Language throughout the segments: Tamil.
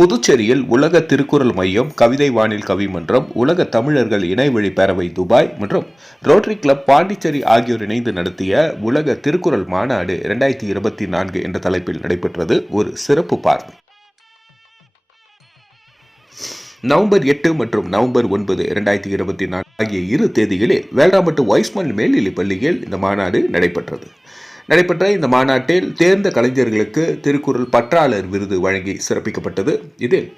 புதுச்சேரியில் உலக திருக்குறள் மையம் கவிதை வானில் கவிமன்றம் உலக தமிழர்கள் இணைவழி பேரவை துபாய் மற்றும் ரோட்டரி கிளப் பாண்டிச்சேரி ஆகியோர் இணைந்து நடத்திய உலக திருக்குறள் மாநாடு இரண்டாயிரத்தி இருபத்தி நான்கு என்ற தலைப்பில் நடைபெற்றது. ஒரு சிறப்பு பார்வை. நவம்பர் எட்டு மற்றும் நவம்பர் ஒன்பது இரண்டாயிரத்தி இருபத்தி நான்கு ஆகிய இரு தேதிகளில் வேளாம்பட்டு வைஸ்மன் மேல்நிலைப் பள்ளியில் இந்த மாநாடு நடைபெற்றது. நடைபெற்ற இந்த மாநாட்டில் தேர்ந்த கலைஞர்களுக்கு திருக்குறள் பற்றாளர் விருது வழங்கி சிறப்பிக்கப்பட்டது. இதில்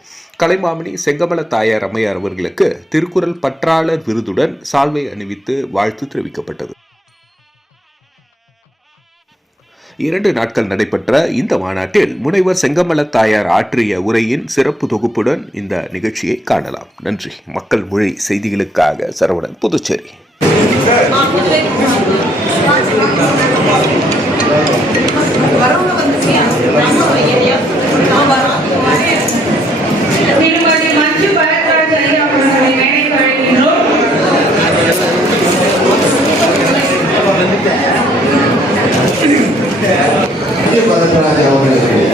கலைமாமணி செங்கமல தாயார் அம்மையார் அவர்களுக்கு திருக்குறள் பற்றாளர் விருதுடன் சால்வை அணிவித்து வாழ்த்து தெரிவிக்கப்பட்டது. இரண்டு நாட்கள் நடைபெற்ற இந்த மாநாட்டில் முனைவர் செங்கமல தாயார் ஆற்றிய உரையின் சிறப்பு தொகுப்புடன் இந்த நிகழ்ச்சியை காணலாம். நன்றி. மக்கள் மொழி செய்திகளுக்காக சரவணன் புதுச்சேரி. திருமதி மஞ்சு பரத்வாஜ் ஐயா அவர்களை மேடைக்கு அழைக்கின்றோம் பரத்ராஜ் அவர்களுக்கு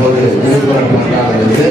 தற்போது திருக்குறள் பற்றாளர் விருது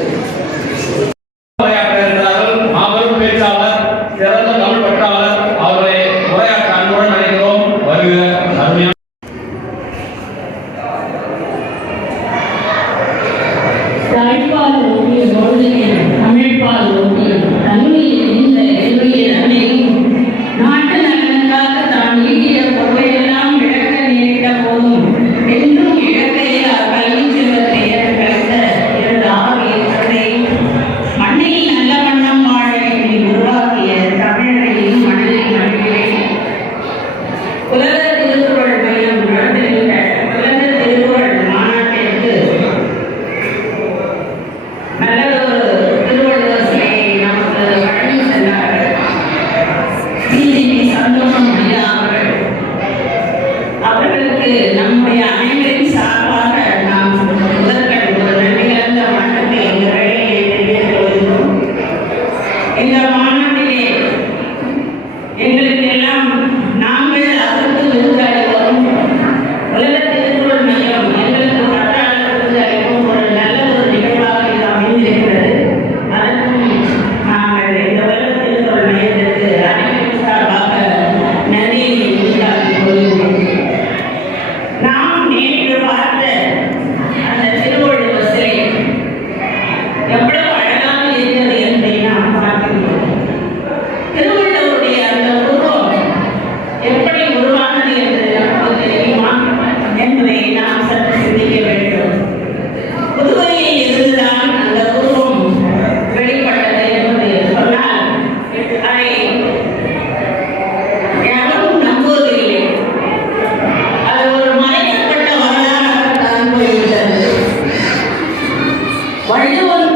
are you